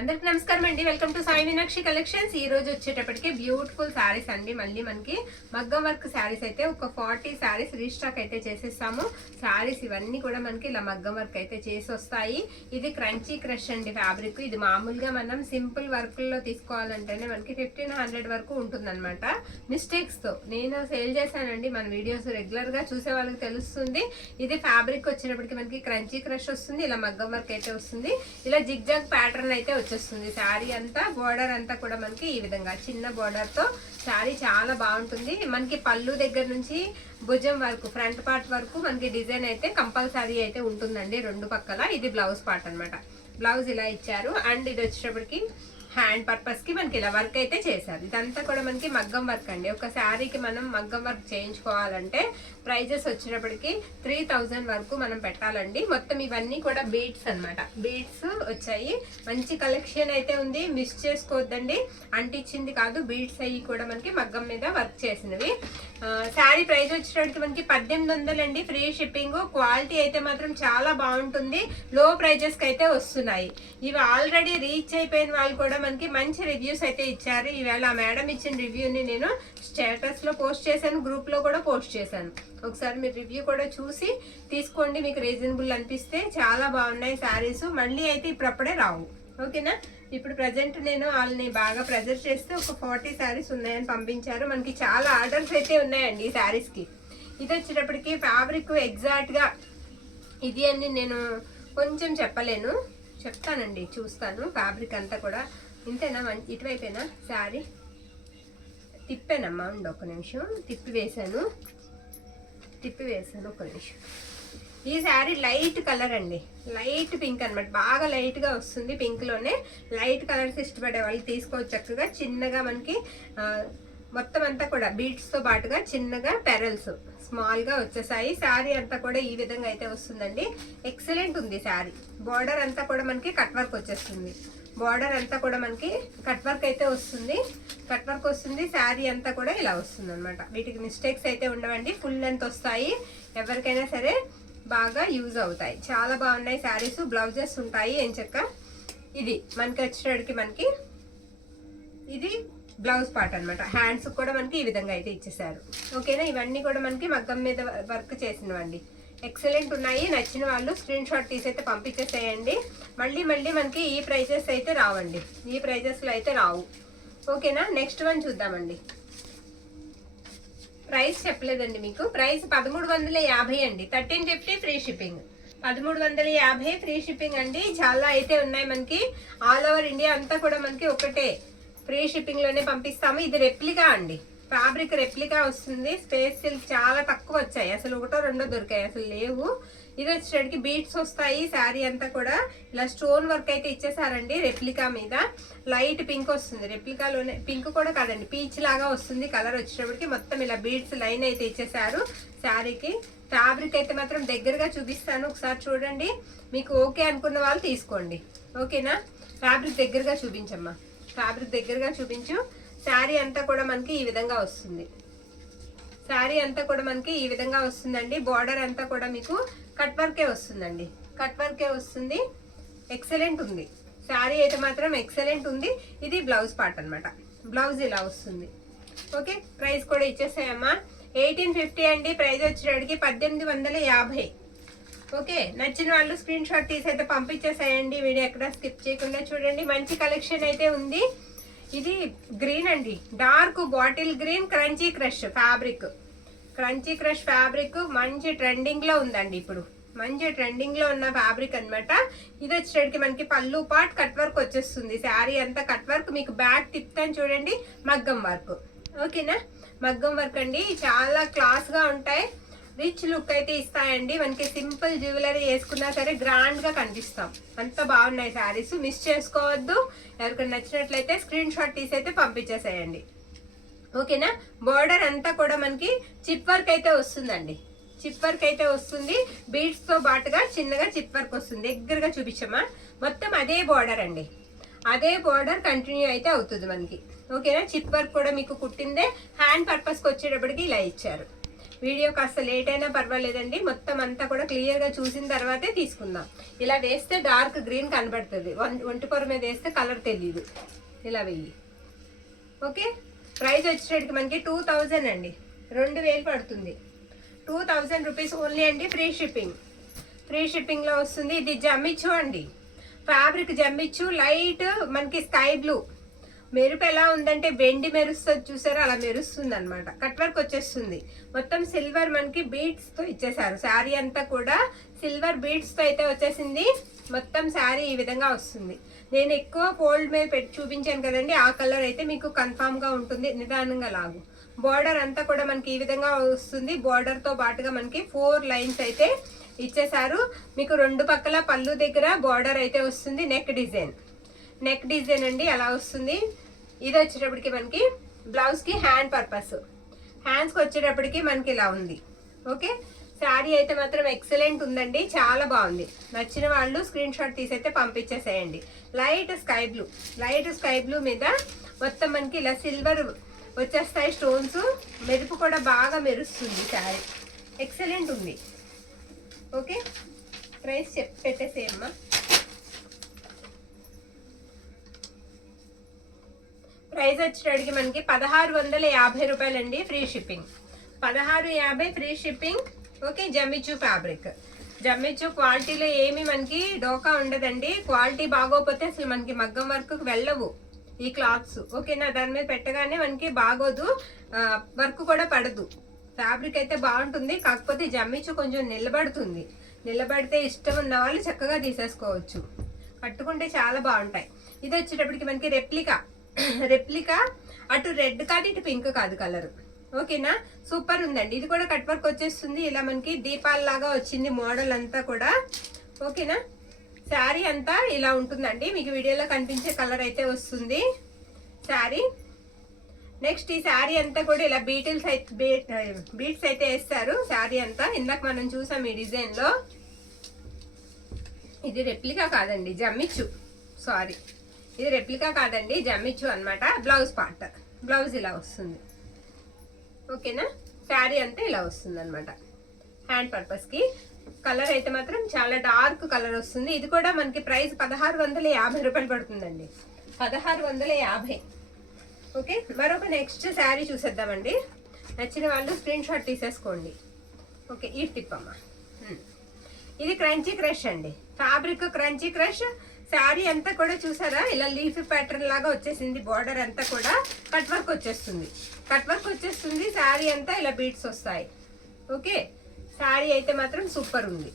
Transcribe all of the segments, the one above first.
అందరికి నమస్కారం అండి. Welcome to Sai Meenakshi collections. ఈ రోజు వచ్చేటప్పటికి బ్యూటిఫుల్ శారీస్ అండి. మళ్ళీ మనకి మగ్గం వర్క్ శారీస్ అయితే ఒక 40 శారీస్ రీస్టాక్ అయితే చేసేస్తాము. శారీస్ ఇవన్నీ కూడా మనకి ఇలా మగ్గం వర్క్ అయితే చేసి వస్తాయి. ఇది క్రంచీ క్రష్ అండి ఫ్యాబ్రిక్. ఇది మామూలుగా మనం సింపుల్ వర్క్ లో తీసుకోవాలంటేనే మనకి 1500 వరకు ఉంటుందన్నమాట. మిస్టేక్స్ తో నేను సేల్ చేశానండి. మన వీడియోస్ రెగ్యులర్ గా చూసే వాళ్ళకి తెలుస్తుంది. ఇది ఫ్యాబ్రిక్ వచ్చేటప్పటికి మనకి క్రంచీ క్రష్ వస్తుంది. ఇలా మగ్గం వర్క్ అయితే వస్తుంది. ఇలా జిగ్ జాగ్ ప్యాటర్న్ అయితే వచ్చేస్తుంది. శారీ అంతా బోర్డర్ అంతా కూడా మనకి ఈ విధంగా చిన్న బోర్డర్ తో శారీ చాలా బాగుంటుంది. మనకి పళ్ళు దగ్గర నుంచి భుజం వరకు ఫ్రంట్ పార్ట్ వరకు మనకి డిజైన్ అయితే కంపల్సరీ అయితే ఉంటుందండి రెండు పక్కల. ఇది బ్లౌజ్ పార్ట్ అన్నమాట. బ్లౌజ్ ఇలా ఇచ్చారు. అండ్ ఇది వచ్చేటప్పటికి హ్యాండ్ పర్పస్ కి మనకి ఇలా వర్క్ అయితే చేశారు. ఇదంతా కూడా మనకి మగ్గం వర్క్ అండి. ఒక శారీకి మనం మగ్గం వర్క్ చేయించుకోవాలంటే ప్రైజెస్ వచ్చినప్పటికి 3000 వరకు మనం పెట్టాలండి. మొత్తం ఇవన్నీ కూడా బీడ్స్ అన్నమాట. బీడ్స్ వచ్చాయి. మంచి కలెక్షన్ అయితే ఉంది. మిస్ చేసుకోవద్దండి. అంటించింది కాదు, బీడ్స్ అయ్యి కూడా మనకి మగ్గం మీద వర్క్ చేసినవి. శారీ ప్రైస్ వచ్చేటప్పటికి మనకి 1800 అండి. Free shipping. క్వాలిటీ అయితే మాత్రం చాలా బాగుంటుంది. లో ప్రైజెస్ కి అయితే వస్తున్నాయి. ఇవి ఆల్రెడీ రీచ్ అయిపోయిన వాళ్ళు కూడా మనకి మంచి రివ్యూస్ అయితే ఇచ్చారు. ఈవేళ ఆ మేడం ఇచ్చిన రివ్యూని నేను స్టేటస్ లో పోస్ట్ చేశాను, గ్రూప్ లో కూడా పోస్ట్ చేశాను. ఒకసారి మీరు రివ్యూ కూడా చూసి తీసుకోండి. మీకు రీజనబుల్ అనిపిస్తే చాలా బాగున్నాయి శారీస్. మళ్ళీ అయితే ఇప్పుడప్పుడే రావు. ఓకేనా? ఇప్పుడు ప్రజెంట్ నేను వాళ్ళని బాగా ప్రెజర్ చేస్తే ఒక 40 శారీస్ ఉన్నాయని పంపించారు. మనకి చాలా ఆర్డర్స్ అయితే ఉన్నాయండి ఈ శారీస్ కి. ఇది వచ్చేటప్పటికి ఫ్యాబ్రిక్ ఎగ్జాక్ట్ గా ఇది అని నేను కొంచెం చెప్పలేను, చెప్తానండి, చూస్తాను. ఫ్యాబ్రిక్ అంతా కూడా ఇంతేనా? ఇటువైపేనా శారీ? తిప్పానమ్మా, ఉండి ఒక నిమిషం. తిప్పి వేసాను ఒక నిమిషం. ఈ శారీ లైట్ కలర్ అండి. లైట్ పింక్ అనమాట. బాగా లైట్ గా వస్తుంది. పింక్ లోనే లైట్ కలర్స్ ఇష్టపడే వాళ్ళు తీసుకోవచ్చు చక్కగా. చిన్నగా మనకి మొత్తం అంతా కూడా బీడ్స్ తో పాటుగా చిన్నగా పెరల్స్ స్మాల్ గా వచ్చేసాయి. శారీ అంతా కూడా ఈ విధంగా అయితే వస్తుందండి. ఎక్సలెంట్ ఉంది శారీ. బార్డర్ అంతా కూడా మనకి కట్ వర్క్ వచ్చేస్తుంది. బార్డర్ అంతా కూడా మనకి కట్ వర్క్ అయితే వస్తుంది. కట్ వర్క్ వస్తుంది. శారీ అంతా కూడా ఇలా వస్తుంది అనమాట. వీటికి మిస్టేక్స్ అయితే ఉండవండి. ఫుల్ లెంత్ వస్తాయి. ఎవరికైనా సరే బాగా యూజ్ అవుతాయి. చాలా బాగున్నాయి శారీస్. బ్లౌజెస్ ఉంటాయి ఎంచక్క. ఇది మనకి వచ్చేటికి మనకి ఇది బ్లౌజ్ పార్ట్ అనమాట. హ్యాండ్స్ కూడా మనకి ఈ విధంగా అయితే ఇచ్చేసారు. ఓకేనా? ఇవన్నీ కూడా మనకి మగ్గం మీద వర్క్ చేసినవండి. ఎక్సలెంట్ ఉన్నాయి. నచ్చిన వాళ్ళు స్క్రీన్ షాట్ తీసి అయితే పంపించేసేయండి. మళ్ళీ మనకి ఈ ప్రైజెస్ అయితే రావండి. ఈ ప్రైజెస్ లో అయితే రావు. ఓకేనా? నెక్స్ట్ వన్ చూద్దామండి. ప్రైస్ చెప్పలేదండి మీకు. ప్రైస్ 1350 అండి. 1350 ఫ్రీ షిప్పింగ్. 1350 ఫ్రీ షిప్పింగ్ అండి. చాలా అయితే ఉన్నాయి మనకి. ఆల్ ఓవర్ ఇండియా అంతా కూడా మనకి ఒకటే ఫ్రీ షిప్పింగ్ లోనే పంపిస్తాము. ఇది రెప్లికా అండి. ఫ్యాబ్రిక్ రెప్లికా వస్తుంది. స్పేస్ సిల్క్ చాలా తక్కువ వచ్చాయి. అసలు ఒకటో రెండో దొరికాయి, అసలు లేవు. ఇది వచ్చేటికి బీట్స్ వస్తాయి. శారీ అంతా కూడా ఇలా స్టోన్ వర్క్ అయితే ఇచ్చేసారండి. రెప్లికా మీద లైట్ పింక్ వస్తుంది. రెప్లికాలోనే పింక్ కూడా కాదండి, పీచ్ లాగా వస్తుంది కలర్ వచ్చేటప్పటికి. మొత్తం ఇలా బీట్స్ లైన్ అయితే ఇచ్చేసారు శారీకి. ఫ్యాబ్రిక్ అయితే మాత్రం దగ్గరగా చూపిస్తాను, ఒకసారి చూడండి. మీకు ఓకే అనుకున్న వాళ్ళు తీసుకోండి. ఓకేనా? ఫ్యాబ్రిక్ దగ్గరగా చూపించమ్మా. ఫ్యాబ్రిక్ దగ్గరగా చూపించు. శారీ అంతా కూడా మనకి ఈ విధంగా వస్తుంది. శారీ అంతా కూడా మనకి ఈ విధంగా వస్తుందండి. బార్డర్ అంతా కూడా మీకు కట్ వర్కే వస్తుందండి. కట్ వర్కే వస్తుంది. ఎక్సలెంట్ ఉంది శారీ అయితే మాత్రం. ఎక్సలెంట్ ఉంది. ఇది బ్లౌజ్ పార్ట్ అనమాట. బ్లౌజ్ ఇలా వస్తుంది. ఓకే? ప్రైస్ కూడా ఇచ్చేసాయమ్మా. 1850 అండి. ప్రైస్ వచ్చేటికి 1850. ఓకే? నచ్చిన వాళ్ళు స్క్రీన్ షాట్ తీసి అయితే పంపించేసాయండి. వీడియో ఎక్కడ స్కిప్ చేయకుండా చూడండి. మంచి కలెక్షన్ అయితే ఉంది. ఇది గ్రీన్ అండి. Dark bottle green crunchy crush fabric. Crunchy crush fabric మంచి ట్రెండింగ్ లో ఉందండి. ఇప్పుడు మంచి ట్రెండింగ్ లో ఉన్న ఫ్యాబ్రిక్ అనమాట. ఇది వచ్చేటికి మనకి పళ్ళు పార్ట్ కట్ వర్క్ వచ్చేస్తుంది. శారీ అంతా కట్ వర్క్. మీకు బ్యాక్ తిప్పుతాను చూడండి. మగ్గం వర్క్. ఓకేనా? మగ్గం వర్క్ అండి. చాలా క్లాస్ గా ఉంటాయి. రిచ్ లుక్ అయితే ఇస్తాయండి. మనకి సింపుల్ జ్యువెలరీ వేసుకున్నా సరే గ్రాండ్ గా కనిపిస్తాం. అంత బాగున్నాయి శారీస్. మిస్ చేసుకోవద్దు. ఎవరికైనా నచ్చినట్లయితే స్క్రీన్ షాట్ తీసి అయితే పంపించేసేయండి. ఓకేనా? బోర్డర్ అంతా కూడా మనకి చిప్ వర్క్ అయితే వస్తుందండి. చిప్ వర్క్ అయితే వస్తుంది. బీడ్స్ తో పాటుగా చిన్నగా చిప్ వర్క్ వస్తుంది. దగ్గరగా చూపించమ్మా. మొత్తం అదే బోర్డర్ అండి. అదే బోర్డర్ కంటిన్యూ అయితే అవుతుంది మనకి. ఓకేనా? చిప్ వర్క్ కూడా మీకు కుట్టిందే. హ్యాండ్ పర్పస్ కి వచ్చేటప్పటికి ఇలా ఇచ్చారు. వీడియో కాస్త లేట్ అయినా పర్వాలేదండి, మొత్తం అంతా కూడా క్లియర్గా చూసిన తర్వాతే తీసుకుందాం. ఇలా వేస్తే డార్క్ గ్రీన్ కనబడుతుంది, ఒంటిపొర మీద వేస్తే కలర్ తెలియదు. ఇలా వెయ్యి. ఓకే, ప్రైస్ వచ్చేటికి మనకి 2000 అండి, 2000 పడుతుంది. 2000 రూపీస్ ఓన్లీ అండి. ఫ్రీ షిప్పింగ్, ఫ్రీ షిప్పింగ్లో వస్తుంది. ఇది జమ్మిచ్చు అండి, ఫ్యాబ్రిక్ జమ్మిచ్చు, లైట్ మనకి స్కై బ్లూ. మెరుపు ఎలా ఉందంటే వెండి మెరుస్తుంది చూసారా, అలా మెరుస్తుంది అనమాట. కట్ వర్క్ వచ్చేస్తుంది, మొత్తం సిల్వర్ మనకి బీడ్స్తో ఇచ్చేసారు. శారీ అంతా కూడా సిల్వర్ బీడ్స్తో అయితే వచ్చేసింది. మొత్తం శారీ ఈ విధంగా వస్తుంది. నేను ఎక్కువ ఫోల్డ్ మీద పెట్టి చూపించాను కదండి, ఆ కలర్ అయితే మీకు కన్ఫామ్గా ఉంటుంది. నిదానంగా లాగు. బార్డర్ అంతా కూడా మనకి ఈ విధంగా వస్తుంది. బార్డర్తో పాటుగా మనకి 4 లైన్స్ అయితే ఇచ్చేసారు. మీకు 2 పక్కల పళ్ళు దగ్గర బార్డర్ అయితే వస్తుంది. నెక్ డిజైన్ అండి అలా వస్తుంది. ఇది వచ్చేటప్పటికి మనకి బ్లౌజ్కి హ్యాండ్ పర్పస్, హ్యాండ్స్కి వచ్చేటప్పటికి మనకి ఇలా ఉంది. ఓకే, శారీ అయితే మాత్రం ఎక్సలెంట్ ఉందండి, చాలా బాగుంది. నచ్చిన వాళ్ళు స్క్రీన్ షాట్ తీసైతే పంపించేసేయండి. లైట్ స్కై బ్లూ మీద మొత్తం మనకి ఇలా సిల్వర్ వచ్చేస్తాయి స్టోన్స్. మెరుపు కూడా బాగా మెరుస్తుంది. శారీ ఎక్సలెంట్ ఉంది. ఓకే, ప్రైస్ పెట్టేసేయమ్మా. ప్రైస్ వచ్చేటడికి మనకి 1650 రూపాయలండి. Free shipping, 1650 free shipping. Okay, జమ్మిచ్చు ఫ్యాబ్రిక్, జమ్మిచ్చు క్వాలిటీలో ఏమి మనకి డోకా ఉండదండి. క్వాలిటీ బాగోకపోతే అసలు మనకి మగ్గం వర్క్ వెళ్ళవు ఈ క్లాత్స్. ఓకేనా, దాని మీద పెట్టగానే మనకి బాగోదు, వర్క్ కూడా పడదు. ఫ్యాబ్రిక్ అయితే బాగుంటుంది, కాకపోతే జమ్మిచ్చు కొంచెం నిలబడితే ఇష్టం ఉన్న వాళ్ళు చక్కగా తీసేసుకోవచ్చు. కట్టుకుంటే చాలా బాగుంటాయి. ఇది వచ్చేటప్పటికి మనకి రెప్లికా, అటు రెడ్ కాదు ఇటు పింక్ కాదు కలర్. ఓకేనా, సూపర్ ఉందండి. ఇది కూడా కట్ వర్క్ వచ్చేస్తుంది. ఇలా మనకి దీపాలలాగా వచ్చింది మోడల్ అంతా కూడా. ఓకేనా, శారీ అంతా ఇలా ఉంటుందండి. మీకు వీడియోలో కనిపించే కలర్ అయితే వస్తుంది శారీ. నెక్స్ట్ ఈ శారీ అంతా కూడా ఇలా బీట్స్ అయితే వేస్తారు శారీ అంతా. ఇందాక మనం చూసాం ఈ డిజైన్ లో. ఇది రెప్లికా కాదండి, జమ్మిచ్చు. సారీ, ఇది రెప్లికా కాదండి, జమ్మిచ్చు అనమాట. బ్లౌజ్ ఇలా వస్తుంది. ఓకేనా, శారీ అంతా ఇలా వస్తుంది అనమాట. హ్యాండ్ పర్పస్ కి కలర్ అయితే మాత్రం చాలా డార్క్ కలర్ వస్తుంది. ఇది కూడా మనకి ప్రైస్ 1650 రూపాయలు పడుతుందండి, 1650. ఓకే, మరొక నెక్స్ట్ శారీ చూసేద్దామండి. నచ్చిన వాళ్ళు స్క్రీన్ షాట్ తీసేసుకోండి. ఓకే, ఈ తిప్పమ్మా. ఇది క్రంచీ క్రష్ అండి, ఫ్యాబ్రిక్ క్రంచీ క్రష్. శారీ అంతా కూడా చూసారా ఇలా లీఫ్ ప్యాటర్న్ లాగా వచ్చేసింది. బార్డర్ అంతా కూడా కట్ వర్క్ వచ్చేస్తుంది. శారీ అంతా ఇలా బీట్స్ వస్తాయి. ఓకే, శారీ అయితే మాత్రం సూపర్ ఉంది.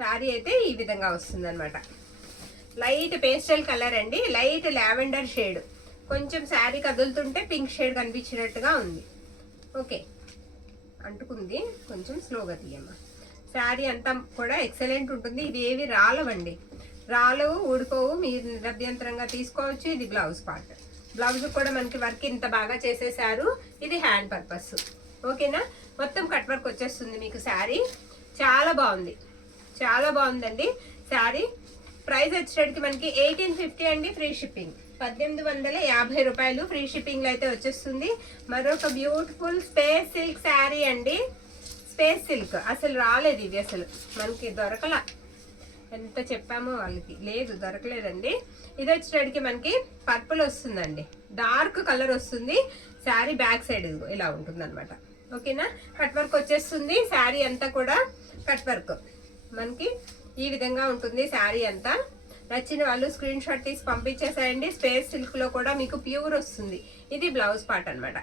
శారీ అయితే ఈ విధంగా వస్తుంది అనమాట. లైట్ పేస్టల్ కలర్ అండి, లైట్ లావెండర్ షేడ్. కొంచెం శారీ కదులుతుంటే పింక్ షేడ్ కనిపించినట్టుగా ఉంది. ఓకే, అంటుకుంది, కొంచెం స్లోగా తీయమ్మా. శారీ అంతా కూడా ఎక్సలెంట్ ఉంటుంది. ఇది ఏవి రాలవండి, రాలవు, ఊడిపోవు, మీరు నిరభ్యంతరంగా తీసుకోవచ్చు. ఇది బ్లౌజ్ పార్ట్, బ్లౌజ్ కూడా మనకి వర్క్ ఇంత బాగా చేసేసారు. ఇది హ్యాండ్ పర్పస్. ఓకేనా, మొత్తం కట్ వర్క్ వచ్చేస్తుంది మీకు. శారీ చాలా బాగుందండి శారీ. ప్రైస్ వచ్చేటికి మనకి 1850 అండి. ఫ్రీ షిప్పింగ్, 1850 రూపాయలు ఫ్రీ షిప్పింగ్ లో అయితే వచ్చేస్తుంది. మరొక బ్యూటిఫుల్ స్పేస్ సిల్క్ శారీ అండి. స్పేస్ సిల్క్ అసలు రాలేదు, ఇవి అసలు మనకి దొరకల. ఎంత చెప్పామో వాళ్ళకి, లేదు దొరకలేదండి. ఇది వచ్చేటికి మనకి పర్పుల్ వస్తుందండి, డార్క్ కలర్ వస్తుంది. శారీ బ్యాక్ సైడ్ ఇలా ఉంటుంది అనమాట. ఓకేనా, కట్ వర్క్ వచ్చేస్తుంది. శారీ అంతా కూడా కట్ వర్క్ మనకి ఈ విధంగా ఉంటుంది శారీ అంతా. నచ్చిన వాళ్ళు స్క్రీన్ షాట్ తీసి పంపించేసేయండి. స్పేస్ సిల్క్ లో కూడా మీకు ప్యూర్ వస్తుంది. ఇది బ్లౌజ్ పార్ట్ అనమాట.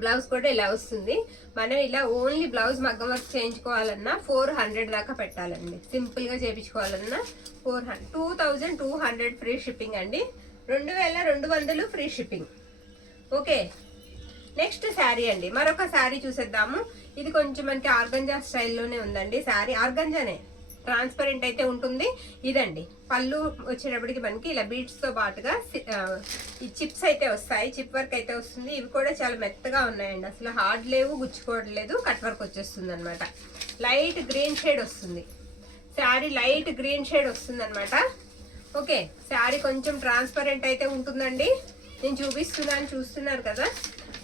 బ్లౌజ్ కూడా ఇలా వస్తుంది. మనం ఇలా ఓన్లీ బ్లౌజ్ మగ్గం వర్క్ చేయించుకోవాలన్నా 400 దాకా పెట్టాలండి. సింపుల్ గా చేయించుకోవాలన్నా 2200 ఫ్రీ షిప్పింగ్ అండి. 2200 free shipping. Okay, next sari అండి. మరొక శారీ చూసేద్దాము. ఇది కొంచెం మనకి ఆర్గంజా స్టైల్లోనే ఉందండి. శారీ ఆర్గంజానే, ట్రాన్స్పరెంట్ అయితే ఉంటుంది. ఇదండి పళ్ళు వచ్చేటప్పటికి మనకి ఇలా బీడ్స్ తో పాటుగా ఈ చిప్స్ అయితే వస్తాయి, చిప్ వర్క్ అయితే వస్తుంది. ఇవి కూడా చాలా మెత్తగా ఉన్నాయండి, అసలు హార్డ్ లేవు, గుచ్చుకోవట్లేదు. కట్ వర్క్ వచ్చేస్తుంది అనమాట. లైట్ గ్రీన్ షేడ్ వస్తుంది శారీ, లైట్ గ్రీన్ షేడ్ వస్తుంది అనమాట. ఓకే, శారీ కొంచెం ట్రాన్స్పరెంట్ అయితే ఉంటుందండి. నేను చూపిస్తున్నాను, చూస్తున్నారు కదా.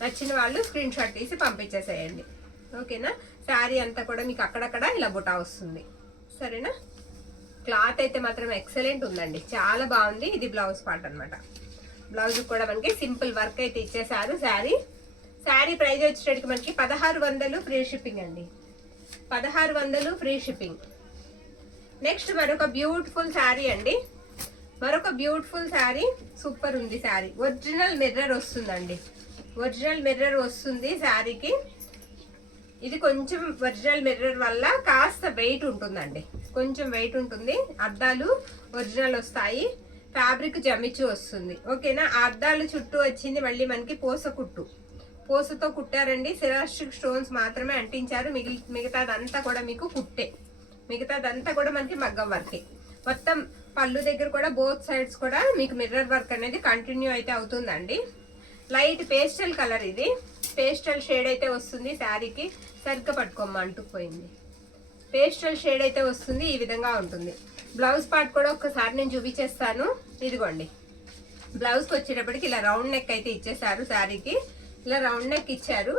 నచ్చిన వాళ్ళు స్క్రీన్ షాట్ తీసి పంపించేసేయండి. ఓకేనా. శారీ అంతా కూడా మీకు అక్కడక్కడ ఇలా బుటా వస్తుంది, సరేనా. క్లాత్ అయితే మాత్రం ఎక్సలెంట్ ఉందండి, చాలా బాగుంది. ఇది బ్లౌజ్ పార్ట్ అనమాట. బ్లౌజ్ కూడా మనకి సింపుల్ వర్క్ అయితే ఇచ్చేసారు. శారీ ప్రైస్ వచ్చేటట్టుకి మనకి 1600 ఫ్రీ షిప్పింగ్ అండి, 1600 ఫ్రీ షిప్పింగ్. నెక్స్ట్ మరొక బ్యూటిఫుల్ శారీ అండి, మరొక బ్యూటిఫుల్ శారీ. సూపర్ ఉంది శారీ. ఒరిజినల్ మిర్రర్ వస్తుందండి, ఒరిజినల్ మిర్రర్ వస్తుంది శారీకి. ఇది కొంచెం ఒరిజినల్ మిర్రర్ వల్ల కాస్త వెయిట్ ఉంటుందండి, కొంచెం వెయిట్ ఉంటుంది. అద్దాలు ఒరిజినల్ వస్తాయి, ఫ్యాబ్రిక్ జమిచ్చు వస్తుంది. ఓకేనా. ఆ అద్దాలు చుట్టూ వచ్చింది మళ్ళీ మనకి పూసతో కుట్టారండి. సిరాస్టిక్ స్టోన్స్ మాత్రమే అంటించారు. మిగతాదంతా కూడా మీకు కుట్టే, మిగతాదంతా కూడా మనకి మగ్గం వర్కే. మొత్తం పళ్ళు దగ్గర కూడా బోత్ సైడ్స్ కూడా మీకు మిర్రర్ వర్క్ అనేది కంటిన్యూ అయితే అవుతుందండి. లైట్ పేస్టల్ కలర్, ఇది పేస్టల్ షేడ్ అయితే వస్తుంది శారీకి. సరిగ్గా పట్టుకోమ్మ, అంటుకుపోయింది. పేస్టల్ షేడ్ అయితే వస్తుంది, ఈ విధంగా ఉంటుంది. బ్లౌజ్ పార్ట్ కూడా ఒక్కసారి నేను చూపించేస్తాను. ఇదిగోండి, బ్లౌజ్కి వచ్చేటప్పటికి ఇలా రౌండ్ నెక్ అయితే ఇచ్చేసారు శారీకి, ఇలా రౌండ్ నెక్ ఇచ్చారు.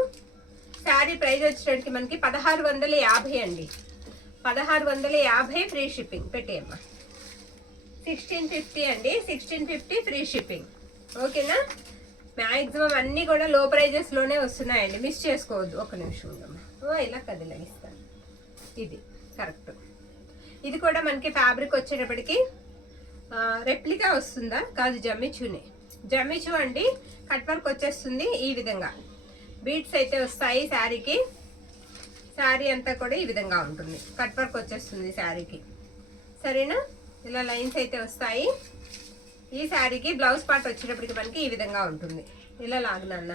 శారీ ప్రైస్ వచ్చేటప్పటికి మనకి 1650 అండి, 1650 ఫ్రీ షిప్పింగ్. పెట్టేయమ్మా. 1650 అండి, 1650 ఫ్రీ షిప్పింగ్. ఓకేనా. మ్యాక్సిమం అన్నీ కూడా లో ప్రైజెస్ లోనే వస్తున్నాయండి, మిస్ చేసుకోవద్దు. ఒక నిమిషం ఉండమ్మా, ఇలా కదిలిస్తాను. ఇది కరెక్ట్. ఇది కూడా మనకి ఫ్యాబ్రిక్ వచ్చేటప్పటికి రెప్లికా వస్తుందా కాదు, జమ్మిచూ అండి. కట్ వర్క్ వచ్చేస్తుంది ఈ విధంగా, బీట్స్ అయితే వస్తాయి శారీకి. శారీ అంతా కూడా ఈ విధంగా ఉంటుంది, కట్ వర్క్ వచ్చేస్తుంది శారీకి, సరేనా. ఇలా లైన్స్ అయితే వస్తాయి. ఈ శారీకి బ్లౌజ్ పార్ట్ వచ్చేటప్పటికి మనకి ఈ విధంగా ఉంటుంది. ఇలా లాగనన్న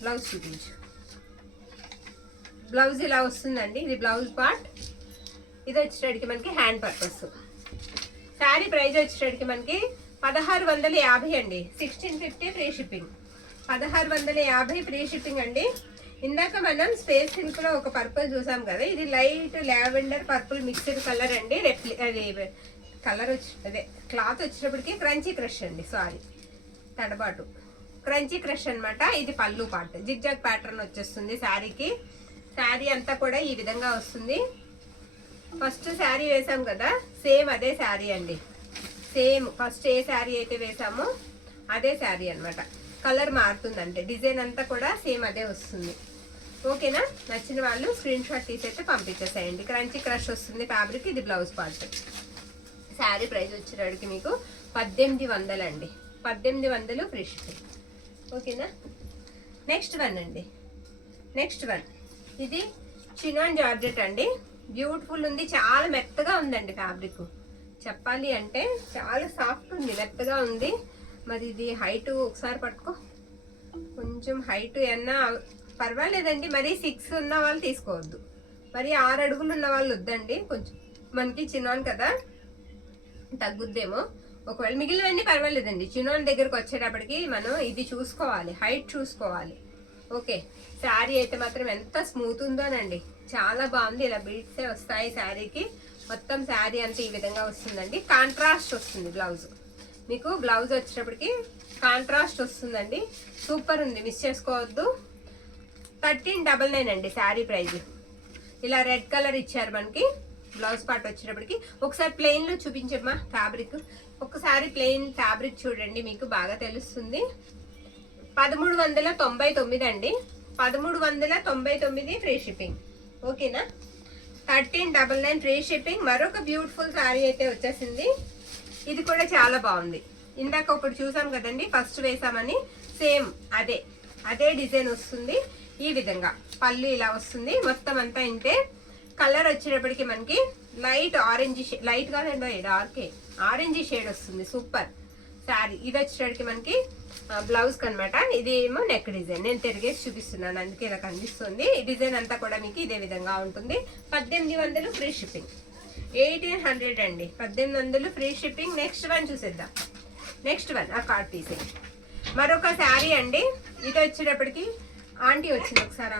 బ్లౌజ్ చూపించు. బ్లౌజ్ ఇలా వస్తుందండి, ఇది బ్లౌజ్ పార్ట్. ఇది వచ్చేటప్పటికి మనకి హ్యాండ్ పర్పస్. శారీ ప్రైస్ వచ్చేటప్పటికి మనకి 1650 అండి, 1650 ఫ్రీ షిప్పింగ్. 1650 ఫ్రీ షిప్పింగ్ అండి. ఇందాక మనం స్పేస్ సిల్క్ లో ఒక పర్పుల్ చూసాం కదా, ఇది light lavender purple mixed colour అండి. అది కలర్ అదే క్లాత్ వచ్చేటప్పటికి క్రంచీ క్రష్ అండి, సారీ తడబాటు, క్రంచీ క్రష్ అనమాట. ఇది పళ్ళు పార్ట్, జిగ్జాగ్ ప్యాటర్న్ వచ్చేస్తుంది శారీకి. శారీ అంతా కూడా ఈ విధంగా వస్తుంది. ఫస్ట్ శారీ వేసాం కదా, సేమ్ అదే శారీ అండి, సేమ్ ఫస్ట్ ఏ శారీ అయితే వేసామో అదే శారీ అనమాట. కలర్ మారుతుందంటే డిజైన్ అంతా కూడా సేమ్ అదే వస్తుంది. ఓకేనా. నచ్చిన వాళ్ళు స్క్రీన్ షాట్ తీసైతే పంపించేసేయండి. క్రంచీ క్రష్ వస్తుంది ఫ్యాబ్రిక్. ఇది బ్లౌజ్ పార్ట్. శారీ ప్రైస్ వచ్చేటప్పటికి మీకు 1800 అండి, 1800 ఫ్రీ షిప్పింగ్. ఓకేనా. నెక్స్ట్ వన్ అండి, నెక్స్ట్ వన్ ఇది చినాన్ జార్జెట్ అండి. బ్యూటిఫుల్ ఉంది, చాలా మెత్తగా ఉందండి ఫ్యాబ్రిక్. చెప్పాలి అంటే చాలా సాఫ్ట్ ఉంది, మెత్తగా ఉంది. మరి ఇది హైట్ ఒకసారి పట్టుకో, కొంచెం హైట్ ఏమన్నా పర్వాలేదండి. మరి 6 ఉన్న వాళ్ళు తీసుకోవద్దు, మరి 6 అడుగులు ఉన్న వాళ్ళు వద్దండి. కొంచెం మనకి చినాన్ కదా, తగ్గుద్దేమో. ఒకవేళ మిగిలినవన్నీ పర్వాలేదండి. చినాన్ దగ్గరకు వచ్చేటప్పటికి మనం ఇది చూసుకోవాలి, హైట్ చూసుకోవాలి. ఓకే. శారీ అయితే మాత్రం ఎంత స్మూత్ ఉందోనండి, చాలా బాగుంది. ఇలా బీట్సే వస్తాయి శారీకి. మొత్తం శారీ అంతా ఈ విధంగా వస్తుందండి. కాంట్రాస్ట్ వస్తుంది బ్లౌజ్ మీకు. బ్లౌజ్ వచ్చేటప్పటికి కాంట్రాస్ట్ వస్తుందండి, సూపర్ ఉంది, మిస్ చేసుకోవద్దు. 1399 అండి శారీ ప్రైజ్. ఇలా రెడ్ కలర్ ఇచ్చారు మనకి. బ్లౌజ్ పార్ట్ వచ్చేటప్పటికి ఒకసారి ప్లెయిన్ లో చూపించమ్మా ఫ్యాబ్రిక్. ఒకసారి ప్లెయిన్ ఫ్యాబ్రిక్ చూడండి, మీకు బాగా తెలుస్తుంది. 1399 అండి, 1399 ఫ్రీ షిప్పింగ్. ఓకేనా. 1399 ఫ్రీ షిప్పింగ్. మరొక బ్యూటిఫుల్ శారీ అయితే వచ్చేసింది. ఇది కూడా చాలా బాగుంది. ఇందాక ఒకటి చూసాం కదండి, ఫస్ట్ వేసామని, సేమ్ అదే డిజైన్ వస్తుంది. ఈ విధంగా పళ్ళు ఇలా వస్తుంది. మొత్తం అంతా ఇంతే. కలర్ వచ్చేటప్పటికి మనకి లైట్ ఆరెంజ్ షేడ్, లైట్ కాదండి డార్కే ఆరెంజ్ షేడ్ వస్తుంది. సూపర్ శారీ. ఇది వచ్చేటప్పటికి మనకి బ్లౌజ్ కనమాట. ఇది ఏమో నెక్ డిజైన్. నేను తిరిగేసి చూపిస్తున్నాను, అందుకే ఇలా కనిపిస్తుంది. ఈ డిజైన్ అంతా కూడా మీకు ఇదే విధంగా ఉంటుంది. 1800 ఫ్రీ షిప్పింగ్. 1800 అండి, 1800 ఫ్రీ షిప్పింగ్. నెక్స్ట్ వన్ చూసేద్దాం. నెక్స్ట్ వన్ ఆ కార్డ్ తీసే మరొక శారీ అండి. ఇది వచ్చేటప్పటికి ఆంటీ వచ్చింది ఒకసారి.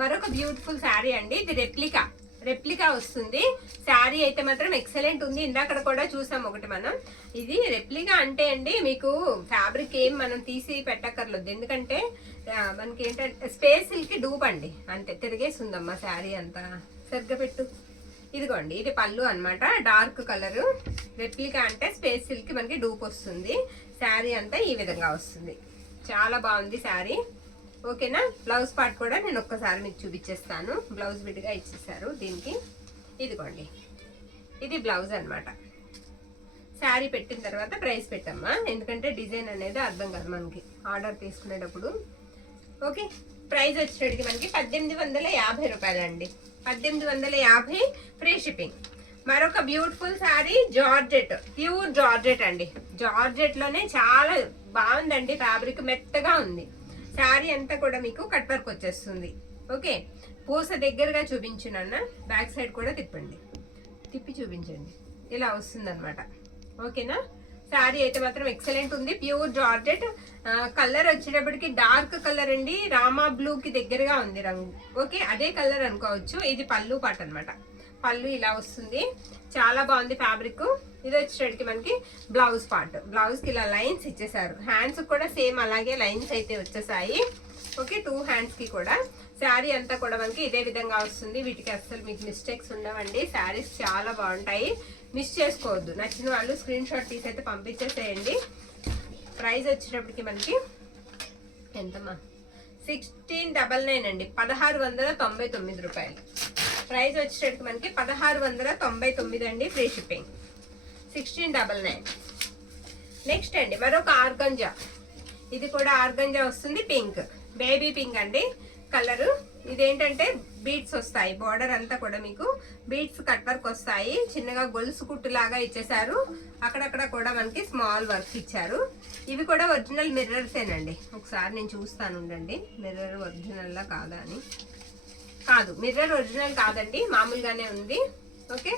మరొక బ్యూటిఫుల్ శారీ అండి. ఇది రెప్లికా రెప్లికా వస్తుంది. శారీ అయితే మాత్రం ఎక్సలెంట్ ఉంది. ఇందాక కూడా చూసాం ఒకటి మనం. ఇది రెప్లికా అంటే అండి మీకు ఫ్యాబ్రిక్ ఏం మనం తీసి పెట్టక్కర్లేదు, ఎందుకంటే మనకి ఏంటంటే స్పేస్ సిల్క్ డూప్ అండి, అంతే తిరిగేసి ఉందమ్మా శారీ అంతా. సరిగ్గా పెట్టు. ఇదిగోండి ఇది పళ్ళు అన్నమాట, డార్క్ కలర్. రెప్లికా అంటే స్పేస్ సిల్క్ మనకి డూప్ వస్తుంది. శారీ అంతా ఈ విధంగా వస్తుంది. చాలా బాగుంది శారీ. ఓకేనా. బ్లౌజ్ పార్ట్ కూడా నేను ఒక్కసారి మీకు చూపించేస్తాను. బ్లౌజ్ విడిగా ఇచ్చేసారు దీనికి. ఇదిగోండి ఇది బ్లౌజ్ అన్నమాట. శారీ పెట్టిన తర్వాత ప్రైస్ పెట్టమ్మా, ఎందుకంటే డిజైన్ అనేది అర్థం కాదు మనకి ఆర్డర్ తీసుకునేటప్పుడు. ఓకే. ప్రైస్ వచ్చేటికి మనకి 1850 రూపాయలండి. 1850 ఫ్రీ షిప్పింగ్. మరొక beautiful sari georgette, pure georgette అండి. జార్జెట్ లోనే చాలా బాగుందండి, ఫ్యాబ్రిక్ మెత్తగా ఉంది. శారీ అంతా కూడా మీకు కట్ వర్క్ వచ్చేస్తుంది. ఓకే. పూస దగ్గరగా చూపించునన్న, బ్యాక్ సైడ్ కూడా తిప్పి చూపించండి. ఇలా వస్తుంది అనమాట. ఓకేనా. శారీ అయితే మాత్రం ఎక్సలెంట్ ఉంది, ప్యూర్ జార్జెట్. కలర్ వచ్చేటప్పటికి డార్క్ కలర్ అండి, రామా బ్లూ కి దగ్గరగా ఉంది రంగు. ఓకే, అదే కలర్ అనుకోవచ్చు. ఇది పళ్ళు పాట అనమాట. పళ్ళు ఇలా వస్తుంది, చాలా బాగుంది ఫ్యాబ్రిక్. ఇది వచ్చేటప్పటికి మనకి బ్లౌజ్ పార్ట్. బ్లౌజ్ కి ఇలా లైన్స్ ఇచ్చేసారు. హ్యాండ్స్ కూడా సేమ్ అలాగే లైన్స్ అయితే వచ్చేసాయి. ఓకే, 2 హ్యాండ్స్ కి కూడా. శారీ అంతా కూడా మనకి ఇదే విధంగా వస్తుంది. వీటికి అస్సలు మీకు మిస్టేక్స్ ఉండవండి. శారీస్ చాలా బాగుంటాయి, మిస్ చేసుకోవద్దు. నచ్చిన వాళ్ళు స్క్రీన్ షాట్ తీసి అయితే పంపించేసేయండి. ప్రైస్ వచ్చేటప్పటికి మనకి ఎంతమ్మా, 1699 అండి, 1699 రూపాయలు. ప్రైస్ వచ్చేటప్పటికి మనకి 1699 అండి, ఫ్రీ షిప్పింగ్. 1699. నెక్స్ట్ అండి మరొక ఆర్గంజా. ఇది కూడా ఆర్గంజా వస్తుంది, పింక్, బేబీ పింక్ అండి కలరు. ఇదేంటంటే బీడ్స్ వస్తాయి, బార్డర్ అంతా కూడా మీకు బీడ్స్ కట్ వర్క్ వస్తాయి. చిన్నగా గొలుసు కుట్టు లాగా ఇచ్చేసారు. అక్కడక్కడ కూడా మనకి స్మాల్ వర్క్ ఇచ్చారు. ఇవి కూడా ఒరిజినల్ మిర్రర్సేనండి. ఒకసారి నేను చూస్తాను ఉండండి, మిర్రర్ ఒరిజినల్లా కాదా అని. కాదు, మిర్రర్ ఒరిజినల్ కాదండి, మామూలుగానే ఉంది. ఓకే,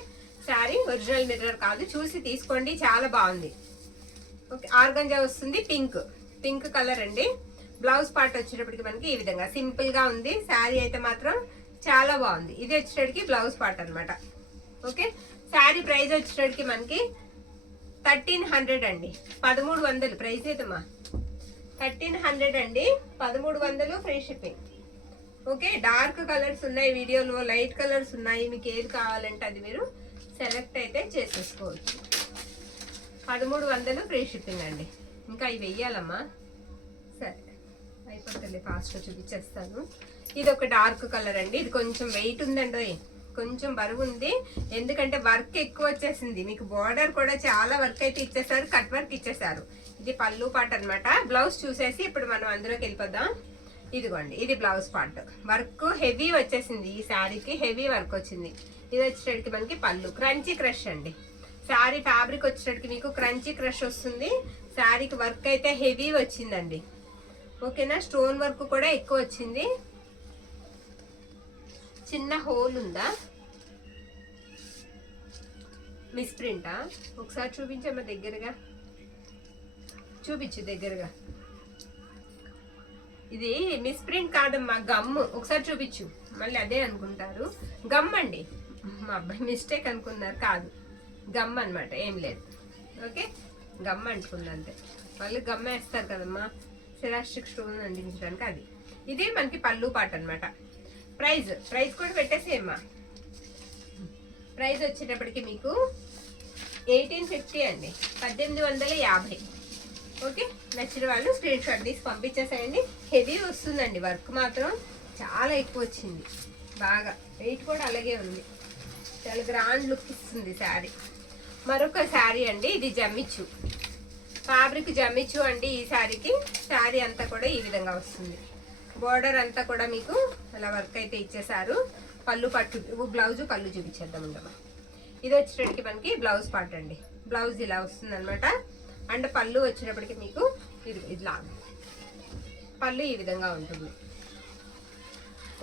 శారీ ఒరిజినల్ మిర్రర్ కాదు, చూసి తీసుకోండి, చాలా బాగుంది. ఓకే, ఆర్గంజా వస్తుంది, పింక్ కలర్ అండి. బ్లౌజ్ పార్ట్ వచ్చేటప్పటికి మనకి ఈ విధంగా సింపుల్ గా ఉంది. శారీ అయితే మాత్రం చాలా బాగుంది. ఇది వచ్చేటప్పటికి బ్లౌజ్ పార్ట్ అనమాట. ఓకే, శారీ ప్రైస్ వచ్చేటప్పటికి మనకి 1300 అండి, 1300 ప్రైస్ అయితేమా 1300 అండి, 1300 free shipping. Okay, dark colours ఉన్నాయి వీడియోలో, లైట్ కలర్స్ ఉన్నాయి. మీకు ఏది కావాలంటే అది మీరు సెలెక్ట్ అయితే చేసేసుకోవచ్చు. 1300 ఫ్రీ షిప్పింగ్ అండి. ఇంకా ఇవి వెయ్యాలమ్మా, సరే అయిపోతుంది, ఫాస్ట్గా చూపించేస్తాను. ఇది ఒక డార్క్ కలర్ అండి. ఇది కొంచెం వెయిట్ ఉందండి, కొంచెం బరువు ఉంది, ఎందుకంటే వర్క్ ఎక్కువ వచ్చేసింది. మీకు బార్డర్ కూడా చాలా వర్క్ అయితే ఇచ్చేసారు, కట్ వర్క్ ఇచ్చేసారు. ఇది పళ్ళు పార్ట్ అనమాట. బ్లౌజ్ చూసేసి ఇప్పుడు మనం అందులోకి వెళ్ళిపోదాం. ఇదిగోండి ఇది బ్లౌజ్ పార్ట్. వర్క్ హెవీ వచ్చేసింది, ఈ శారీకి హెవీ వర్క్ వచ్చింది. ఇది వచ్చేటప్పటికి మనకి పళ్ళు, క్రంచీ క్రష్ అండి. శారీ ఫ్యాబ్రిక్ వచ్చేటప్పటికి మీకు క్రంచీ క్రష్ వస్తుంది. శారీకి వర్క్ అయితే హెవీ వచ్చిందండి. ఓకేనా, స్టోన్ వర్క్ కూడా ఎక్కువ వచ్చింది. చిన్న హోల్ ఉందా, మిస్ ప్రింటా? ఒకసారి చూపించమ్మా, దగ్గరగా చూపించు, దగ్గరగా. ఇది మిస్ ప్రింట్ కాదమ్మా, గమ్. ఒకసారి చూపించు, మళ్ళీ అదే అనుకుంటారు. గమ్ అండి, మా అబ్బాయి మిస్టేక్ అనుకున్నారు, కాదు గమ్ అనమాట, ఏం లేదు. ఓకే, గమ్ అంటుకుంది అంతే. వాళ్ళు గమ్ వేస్తారు కదమ్మా సెరాస్టిక్ స్టోన్ అందించడానికి, అది. ఇది మనకి పళ్ళు పాట అనమాట. ప్రైస్ కూడా పెట్టేసేమ్మా. ప్రైస్ వచ్చేటప్పటికి మీకు 1850 అండి, 1850. ఓకే, నచ్చిన వాళ్ళు స్క్రీన్ షాట్ తీసి పంపించేసేయండి. హెవీ వస్తుందండి, వర్క్ మాత్రం చాలా ఎక్కువ వచ్చింది, బాగా వెయిట్ కూడా అలాగే ఉంది. చాలా గ్రాండ్ లుక్ ఇస్తుంది శారీ. మరొక శారీ అండి, ఇది జమ్మిచ్చు ఫ్యాబ్రిక్, జమ్మిచ్చు అండి ఈ శారీకి. శారీ అంతా కూడా ఈ విధంగా వస్తుంది. బోర్డర్ అంతా కూడా మీకు అలా వర్క్ అయితే ఇచ్చేసారు. పళ్ళు పట్టు, బ్లౌజ్ పళ్ళు చూపించేద్దాం ఉండమా. ఇది వచ్చేటప్పటికి మనకి బ్లౌజ్ పార్ట్ అండి. బ్లౌజ్ ఇలా వస్తుంది అనమాట. అండ్ పళ్ళు వచ్చేటప్పటికి మీకు ఇలా పళ్ళు ఈ విధంగా ఉంటుంది.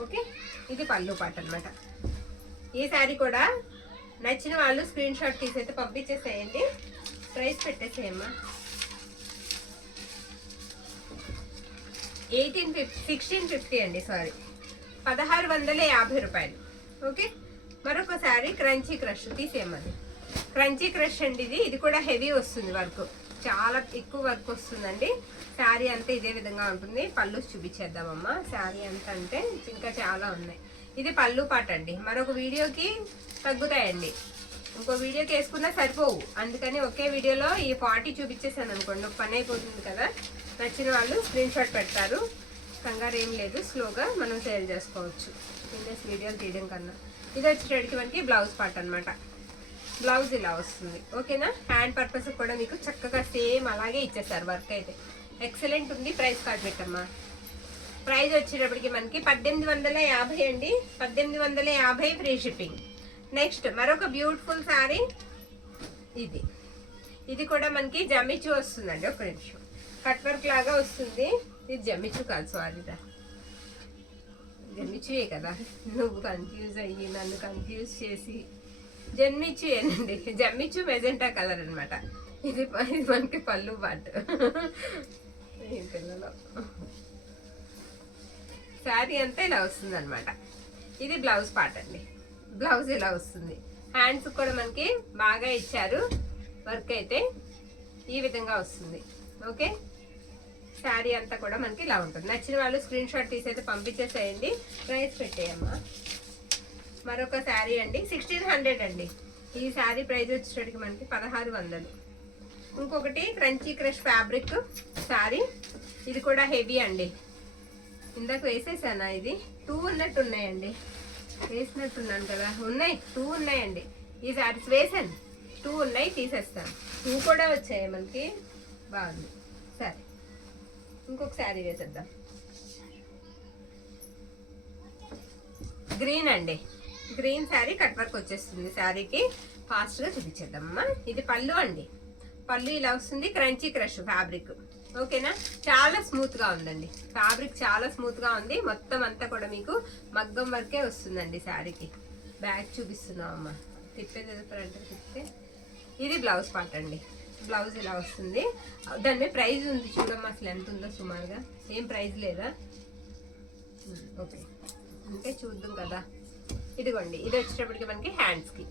ఓకే, ఇది పళ్ళు పార్ట్ అనమాట. ఈ శారీ కూడా నచ్చిన వాళ్ళు స్క్రీన్ షాట్ తీసి అయితే పంపించేసేయండి. ప్రైస్ పెట్టేసేయమ్మా. 1650 అండి, సారీ 1650 రూపాయలు. ఓకే, మరొక శారీ క్రంచీ క్రష్ తీసేయమది. క్రంచీ క్రష్ అండి ఇది కూడా హెవీ వస్తుంది, వర్క్ చాలా ఎక్కువ వర్క్ వస్తుందండి. శారీ అంతా ఇదే విధంగా ఉంటుంది. పళ్ళు చూపించేద్దామమ్మా. శారీ అంతా అంటే ఇంకా చాలా ఉన్నాయి. ఇది పళ్ళు పాట అండి. మరొక వీడియోకి తగ్గుతాయండి, ఇంకో వీడియోకి వేసుకున్నా సరిపోవు. అందుకని ఒకే వీడియోలో ఈ 40 చూపించేసాను అనుకోండి, ఒక పని అయిపోతుంది కదా. నచ్చిన వాళ్ళు స్క్రీన్ షాట్ పెడతారు, కంగారు ఏం లేదు, స్లోగా మనం సేల్ చేసుకోవచ్చు ఇన్నేసి వీడియోలు తీయడం కన్నా. ఇది వచ్చేటడికి మనకి బ్లౌజ్ పార్ట్ అనమాట. బ్లౌజ్ ఇలా వస్తుంది. ఓకేనా. హ్యాండ్ పర్పస్ కూడా మీకు చక్కగా సేమ్ అలాగే ఇచ్చేసారు. వర్క్ అయితే ఎక్సలెంట్ ఉంది. ప్రైస్ కార్డ్ పెట్టమ్మా. ప్రైస్ వచ్చేటప్పటికి మనకి 1850 అండి. 1850 ఫ్రీ షిప్పింగ్. నెక్స్ట్ మరొక బ్యూటిఫుల్ శారీ ఇది కూడా మనకి జమిచు వస్తుందండి. ఒక నిమిషం, కట్ వర్క్ లాగా వస్తుంది. ఇది జమిచు కాదు, సారీరా, జమిచుయే కదా. నువ్వు కన్ఫ్యూజ్ అయ్యి నన్ను కన్ఫ్యూజ్ చేసి జమిచు ఏనండి. జమిచు మెజెంటా కలర్ అనమాట. ఇది మనకి పళ్ళు పాటు. పిల్లలు శారీ అంతా ఇలా వస్తుంది అనమాట. ఇది బ్లౌజ్ పార్ట్ అండి. బ్లౌజ్ ఇలా వస్తుంది. హ్యాండ్స్ కూడా మనకి బాగా ఇచ్చారు. వర్క్ అయితే ఈ విధంగా వస్తుంది. ఓకే. శారీ అంతా కూడా మనకి ఇలా ఉంటుంది. నచ్చిన వాళ్ళు స్క్రీన్ షాట్ తీసైతే పంపించేసేయండి. ప్రైస్ పెట్టేయమ్మా. మరొక శారీ అండి 1600 అండి. ఈ శారీ ప్రైస్ వచ్చేటప్పటికి మనకి 1600. ఇంకొకటి క్రంచీ క్రష్ ఫ్యాబ్రిక్ శారీ. ఇది కూడా హెవీ అండి. ఇందాక వేసేసానా? ఇది 2 ఉన్నట్టు ఉన్నాయండి. వేసినట్టున్నాను కదా. ఉన్నాయి 2 ఉన్నాయండి. ఈ శారీస్ వేసాను, 2 ఉన్నాయి, తీసేస్తాను. 2 కూడా వచ్చాయి మనకి. బాగుంది. సరే, ఇంకొక శారీ వేసేద్దాం. గ్రీన్ అండి. గ్రీన్ శారీ కట్ వర్క్ వచ్చేస్తుంది. శారీకి ఫాస్ట్గా చూపించేద్దామమ్మా. ఇది పళ్ళు అండి. పళ్ళు ఇలా వస్తుంది. Crunchy crush fabric. ఓకేనా. చాలా స్మూత్ గా ఉందండి. ఫ్యాబ్రిక్ చాలా స్మూత్ గా ఉంది. మొత్తం అంతా కూడా మీకు మగ్గం వర్కే వస్తుందండి. శారీకి బ్యాక్ చూపిస్తున్నామమ్మా. తిప్పేది అంటే తిప్పితే ఇది బ్లౌజ్ పార్ట్ అండి. బ్లౌజ్ ఇలా వస్తుంది. దాని మీద ప్రైజ్ ఉంది చూడమ్మా. అసలు ఎంత ఉందో సుమారుగా. ఏం ప్రైజ్ లేదా? ఓకే, అంటే చూద్దాం కదా. ఇదిగోండి, ఇది వచ్చేటప్పటికి మనకి హ్యాండ్స్కి.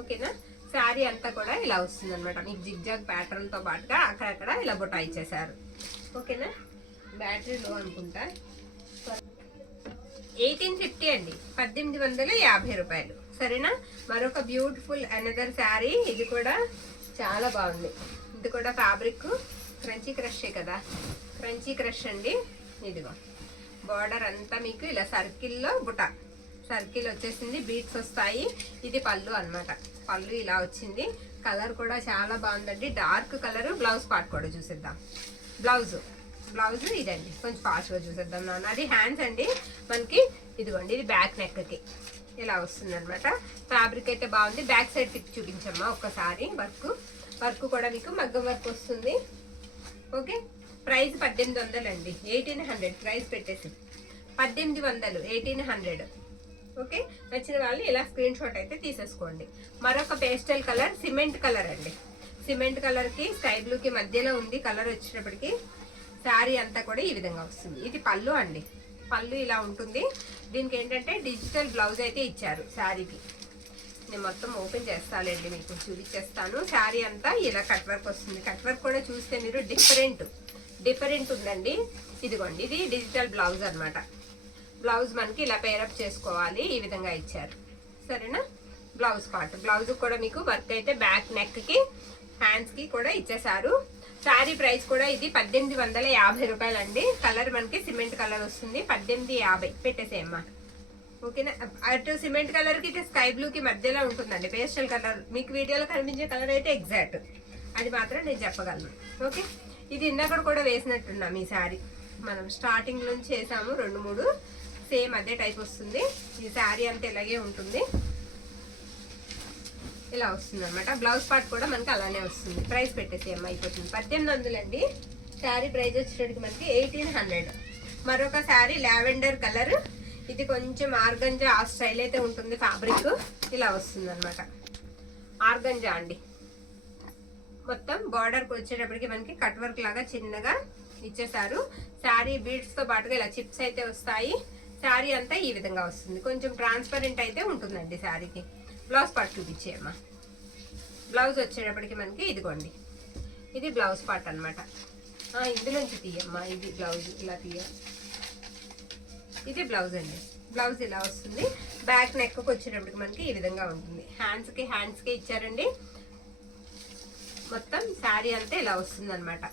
ఓకేనా. శారీ అంతా కూడా ఇలా వస్తుంది అనమాట. మీకు జిగ్జాగ్ ప్యాటర్న్తో పాటుగా అక్కడక్కడ ఇలా బొటా ఇచ్చేసారు. ఓకేనా. బ్యాటరీ లో అనుకుంటా. 1850 అండి. 1850 రూపాయలు. సరేనా. మరొక బ్యూటిఫుల్ అనదర్ శారీ. ఇది కూడా చాలా బాగుంది. ఇది కూడా ఫ్యాబ్రిక్ క్రంచీ క్రషే కదా. క్రంచీ క్రష్ అండి. ఇదిగో బార్డర్ అంతా మీకు ఇలా సర్కిల్లో బుట్ట సర్కిల్ వచ్చేసింది. బీట్స్ వస్తాయి. ఇది పళ్ళు అన్నమాట. పళ్ళు ఇలా వచ్చింది. కలర్ కూడా చాలా బాగుందండి. Dark colour. బ్లౌజ్ పార్ట్ కూడా చూసేద్దాం. బ్లౌజ్ ఇదండి. కొంచెం ఫాస్ట్గా చూసేద్దాం నాన్న. అది హ్యాండ్స్ అండి మనకి. ఇదిగోండి, ఇది బ్యాక్ నెక్కి ఇలా వస్తుంది అనమాట. ఫ్యాబ్రిక్ అయితే బాగుంది. బ్యాక్ సైడ్ తిప్పి చూపించమ్మా ఒక్కసారి. వర్క్ కూడా మీకు మగ్గం వర్క్ వస్తుంది. ఓకే. ప్రైస్ 1800 అండి. 1800 ప్రైస్ పెట్టేసి 1800, 1800. ఓకే. నచ్చిన వాళ్ళు ఇలా స్క్రీన్ షాట్ అయితే తీసేసుకోండి. మరొక పేస్టల్ కలర్ సిమెంట్ కలర్ అండి. సిమెంట్ కలర్ కి స్కై బ్లూ కి మధ్యలో ఉంది కలర్. వచ్చేటప్పటికి శారీ అంతా కూడా ఈ విధంగా వస్తుంది. ఇది పళ్ళు అండి. పళ్ళు ఇలా ఉంటుంది. దీనికి ఏంటంటే డిజిటల్ బ్లౌజ్ అయితే ఇచ్చారు శారీకి. నేను మొత్తం ఓపెన్ చేస్తానండి, మీకు చూపించేస్తాను. శారీ అంతా ఇలా కట్ వర్క్ వస్తుంది. కట్ వర్క్ కూడా చూస్తే మీరు డిఫరెంట్ ఉందండి. ఇదిగోండి, ఇది డిజిటల్ బ్లౌజ్ అనమాట. బ్లౌజ్ మనకి ఇలా పేరప్ చేసుకోవాలి. ఈ విధంగా ఇచ్చారు. సరేనా. Blouse part. బ్లౌజ్ కూడా మీకు వర్క్ అయితే బ్యాక్ నెక్ కి హ్యాండ్స్ కి కూడా ఇచ్చేసారు. శారీ ప్రైస్ కూడా ఇది 1850 రూపాయలు అండి. కలర్ మనకి సిమెంట్ కలర్ వస్తుంది. 1850 పెట్టేసేమ్మా. ఓకేనా. అటు సిమెంట్ కలర్ కి ఇటు స్కై బ్లూ కి మధ్యలో ఉంటుందండి పేస్టల్ కలర్. మీకు వీడియోలో కనిపించే కలర్ అయితే ఎగ్జాక్ట్ అది మాత్రం నేను చెప్పగలను. ఓకే. ఇది ఇందాక కూడా వేసినట్టున్నాం. ఈ శారీ మనం స్టార్టింగ్ నుంచి వేసాము 2-3 సేమ్ అదే టైప్ వస్తుంది. ఈ శారీ అంతా ఇలాగే ఉంటుంది. ఇలా వస్తుంది అనమాట. బ్లౌజ్ పార్ట్ కూడా మనకి అలానే వస్తుంది. ప్రైస్ పెట్టేసి అమ్మ అయిపోతుంది. 1800 అండి. శారీ ప్రైస్ వచ్చేటప్పటికి మనకి 1800. మరొక శారీ లావెండర్ కలర్. ఇది కొంచెం ఆర్గంజా ఆ స్టైల్ అయితే ఉంటుంది. ఫ్యాబ్రిక్ ఇలా వస్తుంది అనమాట. ఆర్గంజా అండి. మొత్తం బార్డర్కి వచ్చేటప్పటికి మనకి కట్ వర్క్ లాగా చిన్నగా ఇచ్చేసారు. శారీ బీడ్స్ తో పాటుగా ఇలా చిప్స్ అయితే వస్తాయి. శారీ అంతా ఈ విధంగా వస్తుంది. కొంచెం ట్రాన్స్పరెంట్ అయితే ఉంటుందండి శారీకి. Blouse part చూపించేయమ్మా. బ్లౌజ్ వచ్చేటప్పటికి మనకి ఇదిగోండి, ఇది బ్లౌజ్ పార్ట్ అనమాట. ఇందులోంచి తీయమ్మా, ఇది బ్లౌజ్ ఇలా తీయ. ఇది బ్లౌజ్ అండి. బ్లౌజ్ ఇలా వస్తుంది. బ్యాక్ నెక్కి వచ్చేటప్పటికి మనకి ఈ విధంగా ఉంటుంది. హ్యాండ్స్కి ఇచ్చారండి. మొత్తం శారీ అంతా ఇలా వస్తుంది అనమాట.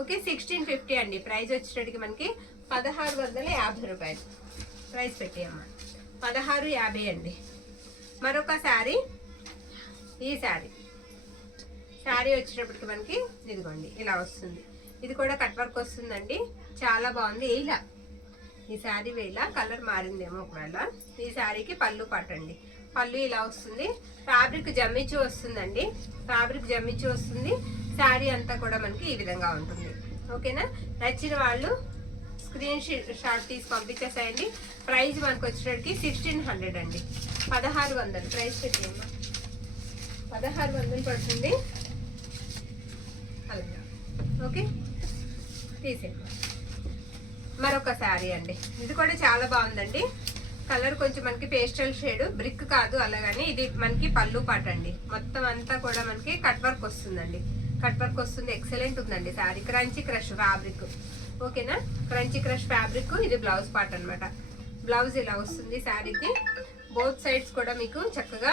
ఓకే, 1650 అండి. ప్రైస్ వచ్చేటప్పటికి మనకి 1650 రూపాయలు. ప్రైస్ పెట్టేయమ్మా 1650 అండి. మరొక శారీ, ఈ శారీ వచ్చేటప్పటికి మనకి ఇదిగోండి ఇలా వస్తుంది. ఇది కూడా కట్ వర్క్ వస్తుందండి, చాలా బాగుంది. ఇలా ఈ శారీ వేళ కలర్ మారిందేమో ఒకవేళ. ఈ శారీకి పళ్ళు పట్టండి. పళ్ళు ఇలా వస్తుంది. ఫ్యాబ్రిక్ జమ్మిచ్చి వస్తుందండి, ఫ్యాబ్రిక్ జమ్మిచ్చి వస్తుంది. శారీ అంతా కూడా మనకి ఈ విధంగా ఉంటుంది. ఓకేనా, నచ్చిన వాళ్ళు స్క్రీన్ షాట్ తీసి పంపించేసేయండి. ప్రైస్ మనకు వచ్చేటప్పటికి 1600 అండి. 1600 ప్రైస్ పెట్టేయమ్మా. 1600 పడుతుంది. అలాగా ఓకే, తీసేయండి. మరొక శారీ అండి, ఇది కూడా చాలా బాగుందండి. కలర్ కొంచెం మనకి పేస్టల్ షేడ్, బ్రిక్ కాదు అలాగని. ఇది మనకి పళ్ళు పాట అండి. మొత్తం అంతా కూడా మనకి కట్ వర్క్ వస్తుందండి, కట్ వర్క్ వస్తుంది. ఎక్సలెంట్ ఉందండి శారీ. Crunchy crush fabric. ఓకేనా, క్రంచీ క్రష్ ఫ్యాబ్రిక్. ఇది బ్లౌజ్ పార్ట్ అనమాట. బ్లౌజ్ ఇలా వస్తుంది శారీకి. బోత్ సైడ్స్ కూడా మీకు చక్కగా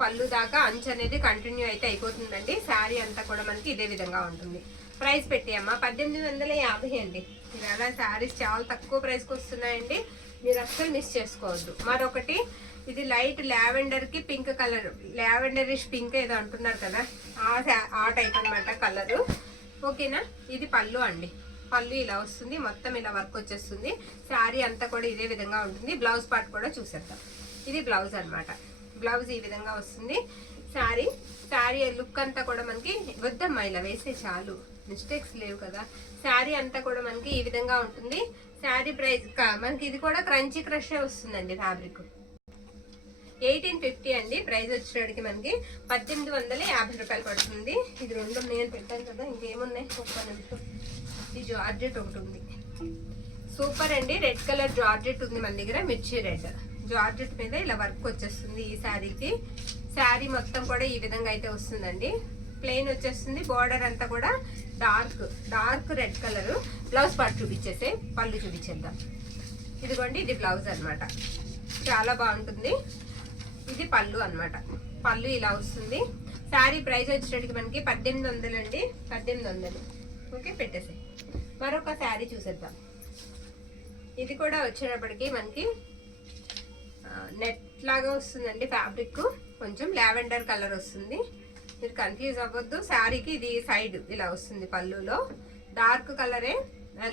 పళ్ళు దాకా అంచు అనేది కంటిన్యూ అయితే అయిపోతుందండి. శారీ అంతా కూడా మనకి ఇదే విధంగా ఉంటుంది. ప్రైస్ పెట్టేయమ్మా 1850 అండి. ఇవాళ శారీస్ చాలా తక్కువ ప్రైస్కి వస్తున్నాయండి, మీరు అస్సలు మిస్ చేసుకోవద్దు. మరొకటి, ఇది లైట్ లావెండర్ కి పింక్ కలర్, లావెండరిష్ పింక్ ఏదో అంటున్నారు కదా, ఆ టైప్ అనమాట కలరు. ఓకేనా, ఇది పళ్ళు అండి. పళ్ళు ఇలా వస్తుంది, మొత్తం ఇలా వర్క్ వచ్చేస్తుంది. శారీ అంతా కూడా ఇదే విధంగా ఉంటుంది. బ్లౌజ్ పార్ట్ కూడా చూసేద్దాం. ఇది బ్లౌజ్ అనమాట. బ్లౌజ్ ఈ విధంగా వస్తుంది. శారీ లుక్ అంతా కూడా మనకి వద్దమ్మా, ఇలా వేస్తే చాలు, మిస్టేక్స్ లేవు కదా. శారీ అంతా కూడా మనకి ఈ విధంగా ఉంటుంది. శారీ ప్రైస్ మనకి ఇది కూడా క్రంచీ క్రష్ వస్తుందండి. ఫ్యాబ్రిక్ 1850 అండి. ప్రైస్ వచ్చేటికి మనకి 1850 రూపాయలు పడుతుంది. ఇది రెండు నేను పెట్టాను కదా, ఇంకేమున్నాయి ఒక్క నిమిషం. ఈ జార్జెట్ ఒకటి ఉంది, సూపర్ అండి. రెడ్ కలర్ జార్జెట్ ఉంది మన దగ్గర, మిర్చి రెడ్ జార్జెట్ మీద ఇలా వర్క్ వచ్చేస్తుంది ఈ శారీకి. శారీ మొత్తం కూడా ఈ విధంగా అయితే వస్తుందండి. ప్లెయిన్ వచ్చేస్తుంది. బార్డర్ అంతా కూడా dark red colour. Blouse part చూపించేసే, పళ్ళు చూపించేద్దాం. ఇదిగోండి, ఇది బ్లౌజ్ అనమాట. చాలా బాగుంటుంది. ఇది పళ్ళు అనమాట. పళ్ళు ఇలా వస్తుంది. శారీ ప్రైస్ వచ్చేటప్పటికి మనకి 1800 అండి. 1800. ఓకే, పెట్టేసే. మరొక శారీ చూసేద్దాం. ఇది కూడా వచ్చేటప్పటికి మనకి నెట్ లాగా వస్తుందండి. ఫ్యాబ్రిక్ కొంచెం లావెండర్ కలర్ వస్తుంది, మీరు కన్ఫ్యూజ్ అవ్వద్దు. శారీకి ఇది సైడ్ ఇలా వస్తుంది. పళ్ళులో డార్క్ కలరే,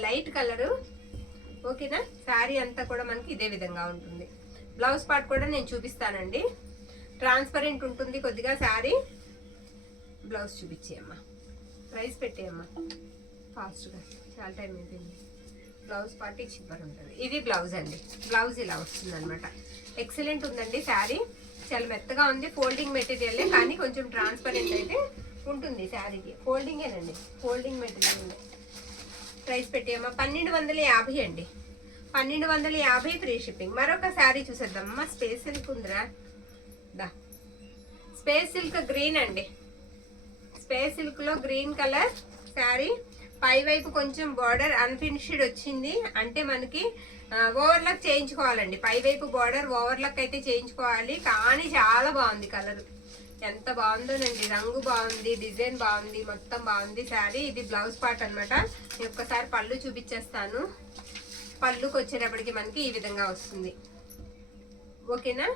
లైట్ కలరు. ఓకేనా, శారీ అంతా కూడా మనకి ఇదే విధంగా ఉంటుంది. బ్లౌజ్ పార్ట్ కూడా నేను చూపిస్తానండి. ట్రాన్స్పరెంట్ ఉంటుంది కొద్దిగా శారీ. బ్లౌజ్ చూపించేయమ్మా. ప్రైస్ పెట్టేయమ్మా ఫాస్ట్గా, చాలా టైం అయిపోయింది. బ్లౌజ్ పార్ట్ చిప్పర్ ఉంటుంది. ఇది బ్లౌజ్ అండి. బ్లౌజ్ ఇలా వస్తుంది అనమాట. ఎక్సలెంట్ ఉందండి శారీ. చాలా మెత్తగా ఉంది. ఫోల్డింగ్ మెటీరియలే కానీ కొంచెం ట్రాన్స్పరెంట్ అయితే ఉంటుంది శారీకి. ఫోల్డింగేనండి, ఫోల్డింగ్ మెటీరియల్ ఉంది. ప్రైస్ పెట్టేయమ్మా 1250 అండి. 1250 ఫ్రీ షిప్పింగ్. మరొక శారీ చూసేద్దామమ్మా. స్పేస్ సిల్క్ ఉందిరా, దా స్పేస్ సిల్క్ గ్రీన్ అండి. స్పేస్ సిల్క్ లో గ్రీన్ కలర్ శారీ. పై వైపు కొంచెం బార్డర్ అన్ఫినిష్డ్ వచ్చింది, అంటే మనకి ఓవర్లక్ చేయించుకోవాలండి. పై వైపు బార్డర్ ఓవర్లక్ అయితే చేయించుకోవాలి, కానీ చాలా బాగుంది కలర్. ఎంత బాగుందోనండి, రంగు బాగుంది, డిజైన్ బాగుంది, మొత్తం బాగుంది శారీ. ఇది బ్లౌజ్ పార్ట్ అనమాట. నేను ఒక్కసారి పళ్ళు చూపించేస్తాను. పళ్ళుకి వచ్చేటప్పటికి మనకి ఈ విధంగా వస్తుంది. ఓకేనా,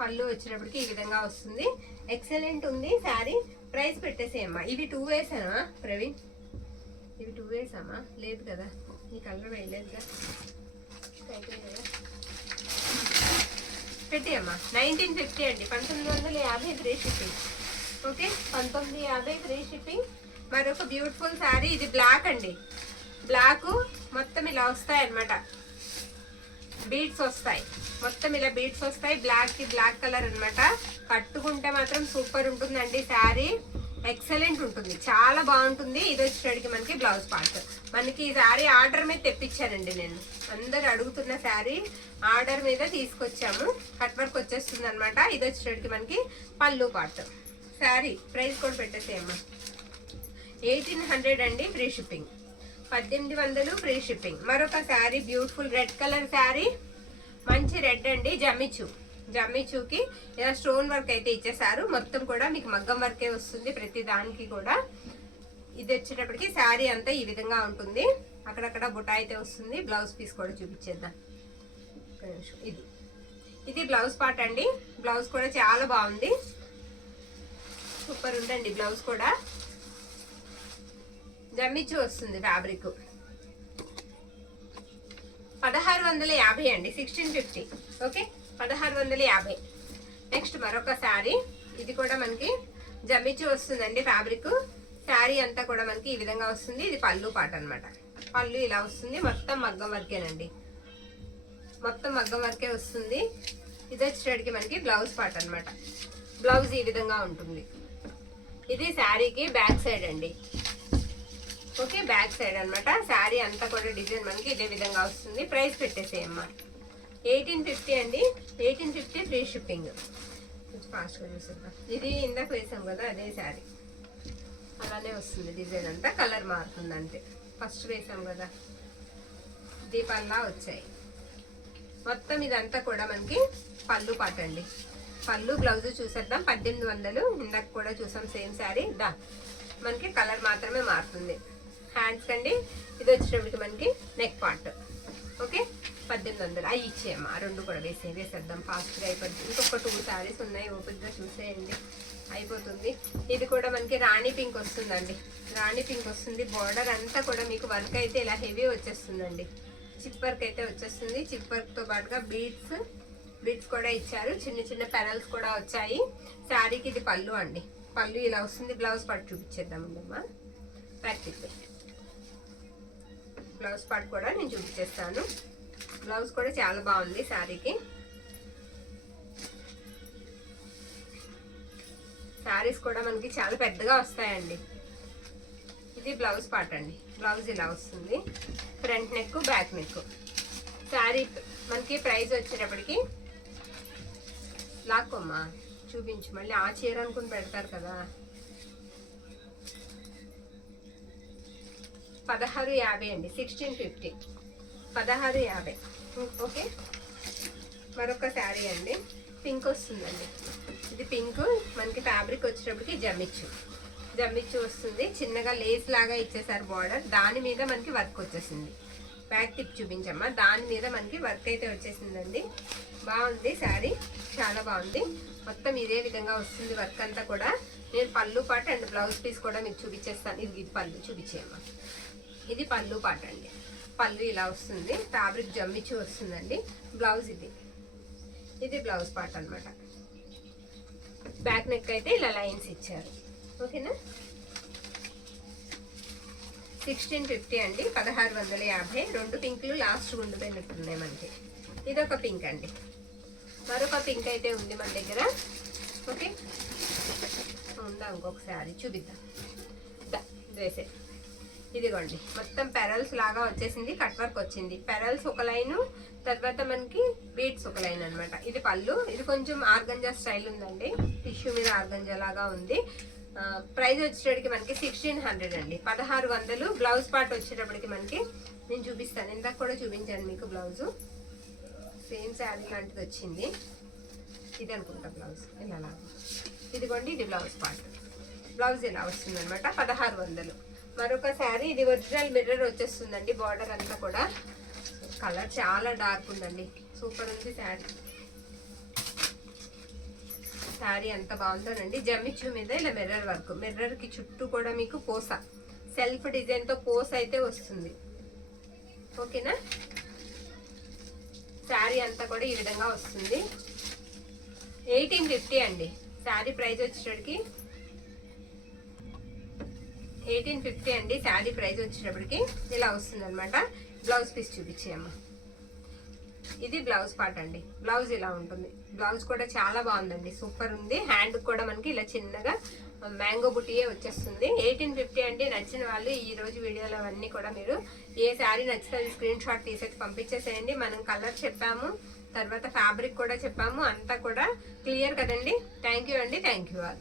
పళ్ళు వచ్చేటప్పటికి ఈ విధంగా వస్తుంది. ఎక్సలెంట్ ఉంది శారీ. ప్రైస్ పెట్టేసేయమ్మా. ఇవి 2 వేసానా ప్రవీణ్? ఇవి 2 వేసామా? లేదు కదా, ఈ కలర్ వేయలేదుగా. పెట్టేయమ్మా 1950 అండి. 1950 free shipping. Okay, 1950 free shipping. మరొక బ్యూటిఫుల్ శారీ. ఇది బ్లాక్ అండి. బ్లాక్ మొత్తం ఇలా వస్తాయి అనమాట, బీడ్స్ వస్తాయి. మొత్తం ఇలా బీడ్స్ వస్తాయి. బ్లాక్ కి బ్లాక్ కలర్ అనమాట. కట్టుకుంటే మాత్రం సూపర్ ఉంటుందండి శారీ. ఎక్సలెంట్ ఉంటుంది, చాలా బాగుంటుంది. ఇది వచ్చేటికి మనకి బ్లౌజ్ పార్ట్. మనకి ఈ శారీ ఆర్డర్ మీద తెప్పించానండి నేను. అందరు అడుగుతున్న శారీ ఆర్డర్ మీద తీసుకొచ్చాము. కట్ వర్క్ వచ్చేస్తుంది అనమాట. ఇది వచ్చేటికి మనకి పళ్ళు పార్ట్. శారీ ప్రైస్ కూడా పెట్టేసేయమ్మా. 1800 అండి, ఫ్రీ షిప్పింగ్. 1800 free shipping. మరొక sari beautiful red colour sari, మంచి రెడ్ అండి. జమ్మిచూకి ఇలా స్టోన్ వర్క్ అయితే ఇచ్చేసారు. మొత్తం కూడా మీకు మగ్గం వర్కే వస్తుంది ప్రతి దానికి కూడా. ఇది వచ్చేటప్పటికి శారీ అంతా ఈ విధంగా ఉంటుంది. అక్కడక్కడ బుట్ట అయితే వస్తుంది. బ్లౌజ్ పీస్ కూడా చూపించేద్దాం. ఇది బ్లౌజ్ పార్ట్ అండి. బ్లౌజ్ కూడా చాలా బాగుంది, సూపర్ ఉందండి. బ్లౌజ్ కూడా జమ్మిచూ వస్తుంది ఫ్యాబ్రిక్. 1650 అండి, 1650. ఓకే, 1650. నెక్స్ట్ మరొక శారీ. ఇది కూడా మనకి జమ్మిచూ వస్తుందండి ఫ్యాబ్రిక్. శారీ అంతా కూడా మనకి ఈ విధంగా వస్తుంది. ఇది పళ్ళు పాట అనమాట. పళ్ళు ఇలా వస్తుంది. మొత్తం మగ్గం వర్కేనండి, మొత్తం మగ్గం వర్కే వస్తుంది. ఇది వచ్చేటికి మనకి బ్లౌజ్ పాట అనమాట. బ్లౌజ్ ఈ విధంగా ఉంటుంది. ఇది శారీకి బ్యాక్ సైడ్ అండి. ఓకే, బ్యాక్ సైడ్ అనమాట. శారీ అంతా కూడా డిజైన్ మనకి ఇదే విధంగా వస్తుంది. ప్రైస్ పెట్టేసేయమ్మా. 1850 అండి, 1850 ఫ్రీ షిప్పింగ్. కొంచెం ఫాస్ట్గా చూసేద్దాం. ఇది ఇందాక వేసాం కదా, అదే శారీ అలానే వస్తుంది. డిజైన్ అంతా కలర్ మారుతుంది అంతే. ఫస్ట్ వేసాం కదా, దీపాల్లా వచ్చాయి. మొత్తం ఇదంతా కూడా మనకి పళ్ళు పాట అండి. పళ్ళు బ్లౌజ్ చూసేద్దాం. 1800. ఇందాక కూడా చూసాం సేమ్ శారీ. మనకి కలర్ మాత్రమే మారుతుంది. హ్యాండ్స్ కండి. ఇది వచ్చేటప్పటికి మనకి నెక్ పార్ట్. ఓకే, 1800. అవి ఇచ్చేయమ్మా. రెండు కూడా వేసేద్దాం ఫాస్ట్గా అయిపోతుంది. ఇంకొక 2 శారీస్ ఉన్నాయి, ఓపిక్గా చూసేయండి, అయిపోతుంది. ఇది కూడా మనకి రాణి పింక్ వస్తుందండి. రాణి పింక్ వస్తుంది. బార్డర్ అంతా కూడా మీకు వర్క్ అయితే ఇలా హెవీ వచ్చేస్తుందండి. చిప్ వర్క్ అయితే వచ్చేస్తుంది. చిప్ వర్క్తో పాటుగా బీడ్స్ కూడా ఇచ్చారు. చిన్న చిన్న పెరల్స్ కూడా వచ్చాయి. శారీకి ఇది పళ్ళు అండి. పళ్ళు ఇలా వస్తుంది. బ్లౌజ్ పార్ట్ చూపించేద్దామండి అమ్మా. ప్రాక్టిక్ బ్లౌజ్ పార్ట్ కూడా నేను చూపించేస్తాను. బ్లౌజ్ కూడా చాలా బాగుంది శారీకి. శారీస్ కూడా మనకి చాలా పెద్దగా వస్తాయండి. ఇది బ్లౌజ్ పార్ట్ అండి. బ్లౌజ్ ఇలా వస్తుంది. Front neck, back neck. Sari మనకి ప్రైస్ వచ్చేటప్పటికి లాక్కోమ్మా చూపించు. మళ్ళీ ఆ చీర అనుకుని పెడతారు కదా. 1650 అండి, 1650. 1650. ఓకే, మరొక శారీ అండి. పింక్ వస్తుందండి. ఇది పింక్. మనకి ఫ్యాబ్రిక్ వచ్చేటప్పటికి జమ్మిచ్చు వస్తుంది. చిన్నగా లేస్ లాగా ఇచ్చేసారు బార్డర్. దాని మీద మనకి వర్క్ వచ్చేసింది. బ్యాక్ టిప్ చూపించమ్మా. దాని మీద మనకి వర్క్ అయితే వచ్చేసిందండి. బాగుంది శారీ, చాలా బాగుంది. మొత్తం ఇదే విధంగా వస్తుంది వర్క్ అంతా కూడా. నేను పళ్ళు పాట అండ్ బ్లౌజ్ పీస్ కూడా మీకు చూపించేస్తాను. ఇది పళ్ళు చూపించేయమ్మా. ఇది పళ్ళు పాట అండి. పళ్ళు ఇలా వస్తుంది. ఫ్యాబ్రిక్ జమ్మిచ్చు వస్తుందండి. బ్లౌజ్ ఇది బ్లౌజ్ పార్ట్ అనమాట. బ్యాక్ నెక్ అయితే ఇలా లైన్స్ ఇచ్చారు. ఓకేనా, 1650 అండి, 1650. 2 పింక్లు లాస్ట్ ఉండిపోయినట్టున్నాయి మనకి. ఇదొక పింక్ అండి. మరొక పింక్ అయితే ఉంది మన దగ్గర. ఓకే, ఉందా ఇంకొకసారి చూపిద్దాం. వేసే ఇదిగోండి, మొత్తం పెరల్స్ లాగా వచ్చేసింది. కట్ వర్క్ వచ్చింది. పెరల్స్ ఒక లైను, తర్వాత మనకి బీడ్స్ ఒక లైన్ అనమాట. ఇది పళ్ళు. ఇది కొంచెం ఆర్గంజా స్టైల్ ఉందండి. టిష్యూ మీద ఆర్గంజా లాగా ఉంది. ప్రైస్ వచ్చేటప్పటికి మనకి 1600 అండి, 1600. బ్లౌజ్ పార్ట్ వచ్చేటప్పటికి మనకి నేను చూపిస్తాను. ఇందాక కూడా చూపించాను మీకు బ్లౌజు. సేమ్ శారీ లాంటిది వచ్చింది. ఇది అనుకుంటా బ్లౌజ్ ఇలా. ఇదిగోండి, ఇది బ్లౌజ్ పార్ట్. బ్లౌజ్ ఇలా వస్తుంది అనమాట, 1600. మరొక శారీ. ఇది ఒరిజినల్ మిర్రర్ వచ్చేస్తుందండి. బార్డర్ అంతా కూడా కలర్ చాలా డార్క్ ఉందండి. సూపర్ ఉంది శారీ. శారీ అంత బాగుందోనండి. జమ్మిచ్చు మీద ఇలా మిర్రర్ వర్క్. మిర్రర్ కి చుట్టూ కూడా మీకు పోస, సెల్ఫ్ డిజైన్ తో పోస అయితే వస్తుంది. ఓకేనా, శారీ అంతా కూడా ఈ విధంగా వస్తుంది. 1850 అండి. శారీ ప్రైస్ వచ్చేటప్పటికి 1850 అండి. శారీ ప్రైస్ వచ్చేటప్పటికి ఇలా వస్తుంది అనమాట. బ్లౌజ్ పీస్ చూపించేయమ్మా. ఇది బ్లౌజ్ పార్ట్ అండి. బ్లౌజ్ ఇలా ఉంటుంది. బ్లౌజ్ కూడా చాలా బాగుందండి, సూపర్ ఉంది. హ్యాండ్ కూడా మనకి ఇలా చిన్నగా మ్యాంగో బుట్టియే వచ్చేస్తుంది. 1850 అండి. నచ్చిన వాళ్ళు ఈ రోజు వీడియోలో అవన్నీ కూడా మీరు ఏ శారీ నచ్చితే అది స్క్రీన్ షాట్ తీసేసి పంపించేసేయండి. మనం కలర్ చెప్పాము, తర్వాత ఫ్యాబ్రిక్ కూడా చెప్పాము, అంతా కూడా క్లియర్ కదండి. థ్యాంక్ యూ అండి. Thank you all.